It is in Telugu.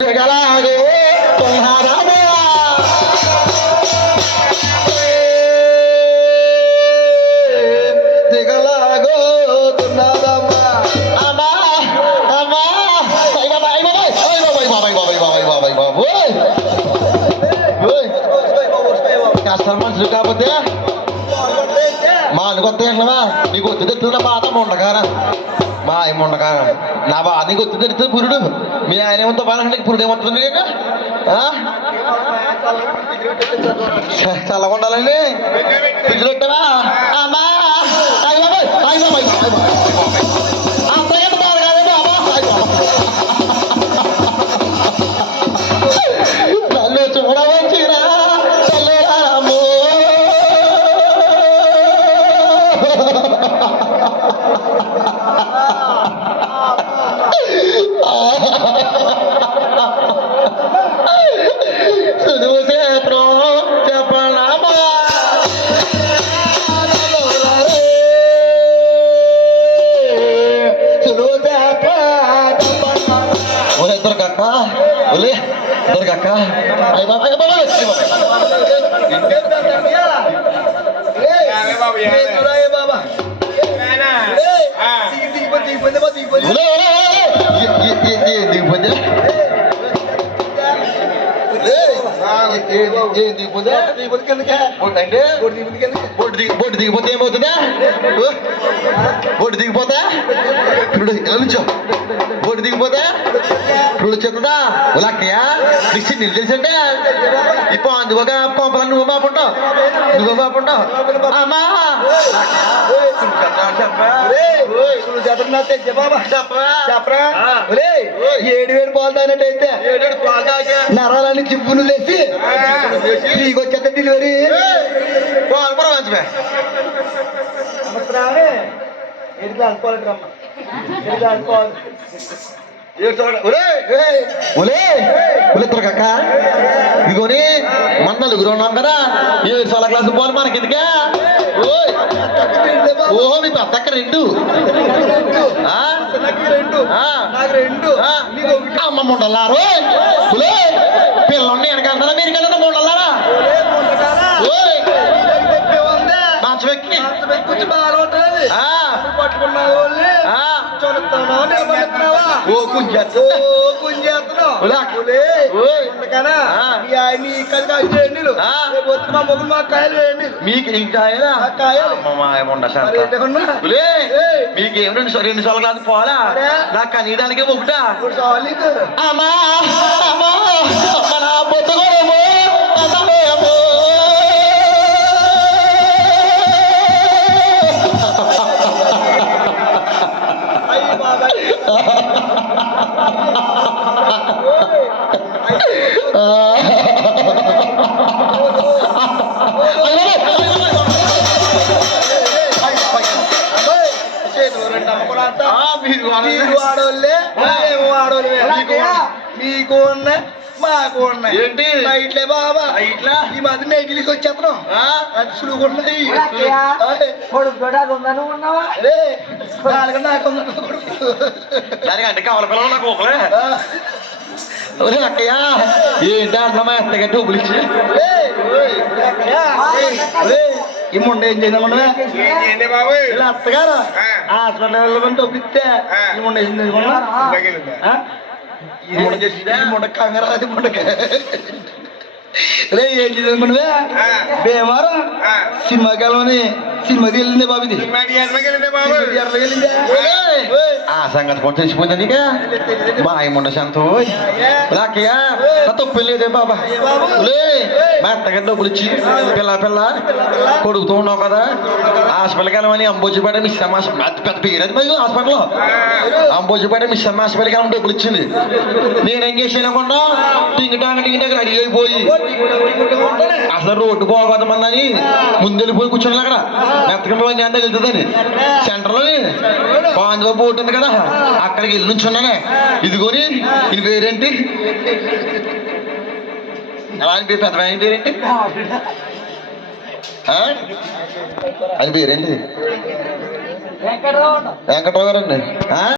దిగలాగో తుల్హారామా దిగలాగో తుల్హారామా అమ్మా అమ్మా అయ్ బాబా అయ్ బాబా అయ్ బాబా బాబాయ్ బాబాయ్ బాబాయ్ బాబాయ్ ఓయ్ కష్టం మనుషులు కాకపోతే మా అనుకొత్త ఏంటమ్మా నీకు వచ్చి తెచ్చుకున్న బాధ ఉండగారా మా ఏముండగా నా బా నీకు వచ్చి తెచ్చుతుంది పురుడు మీ ఆయన ఏమంతా బాగా పురుడు ఏమవుతుంది చల్లగా ఉండాలండి ఫ్రిడ్జ్లో పెట్టావా అమ్మా నన్ను చూడవచ్చిరా చల్లరాము Kakak, ayo bapak, ayo bapak, ayo చెప్తుందా ఉలాక్కయ్యా మిక్సీ నీళ్ళు తెలిసంటే ఇప్పుడు అందువగా పంపాలని నువ్వు బాపుంటావు నువ్వు బాపుంటావు అమ్మా ఏడు వేడు పాలు తాగినట్టయితే నరాలని చిప్పులు లేసి నీకు వచ్చేస్తే డెలివరీ పాలు కూడా మంచివే కక్క ఇదిగోని మన నలుగురు ఉన్నాం కదా 7 క్లాసు పోను మనకి ఎందుకే ఓహో మీ పెద్దక్క రెండు అమ్మమ్మ ఉండలారు పిల్లల్ని వెనకాలరా మీరు కలిగిన ఉండలారా మంచమెక్కి ఓ మీకు ఇంకాయలా మీకేం 2 సార్లు కాదు పోవాలా నాకు కనీయడానికే ఒకటా అమ్మా అమ్మా మన పొత్తుకోలేమో మీకు ఉన్నాయి మాకు ఉన్నాయి ఏంటి ఇట్లే బాబా ఇట్లా ఈ మధ్య నైట్లకి వచ్చేస్తున్నాం అచ్చులు ఉన్నాయి దానికంటే కావాలి పిల్లలు నాకు ఒకలే అక్కయ్య ఏంటి అంటున్నామా ఎత్తగా డబ్బులు ఇచ్చి ఈ మొండ ఏం చేద్దామన్నా అత్తగారు హాస్పిటల్ డబ్బులు ఇస్తే ఈ మొండ ఏం చేసుకున్నా ఈ మొండ చేసిందా మొండ కంగారు అది మొండక రే ఏం చేద్దామనువే బేమారా సినిమాకి వెళ్ళమని సినిమాకి వెళ్ళిందే బాబు ఇది ఆ సంగతి కూడా తెలిసిపోయింది నీకే మా ఏముండ శాంతో రాకయ్యా తప్పు లేదే బాబా మా అత్తగారి డబ్బులు ఇచ్చి పిల్ల పిల్ల కొడుకుతూ ఉన్నావు కదా హాస్పిటల్కి వెళ్ళమని అంబోజిపేట మిస్ పెద్ద పేరు అది మరి హాస్పిటల్లో అంబోజిపేట మిస్ హాస్పిటల్కి వెళ్ళమని డబ్బులు ఇచ్చింది నేనేం చేసానుకుండా టింగ్ టాంగ్ రెడీ అయిపోయి అసలు రోడ్డు పోగొద్దమందని ముందు వెళ్ళిపోయి కూర్చున్నాను అక్కడ మెత్తకండి ఎంత వెళ్తుందని సెంటర్లోని పాంజా బోట్ ఉంది కదా అక్కడికి వెళ్ళి నుంచున్నానే ఇదిగోని ఇది పేరేంటి పెద్ద పేరేంటి అది పేరేంటి వెంకట్రావు గారండి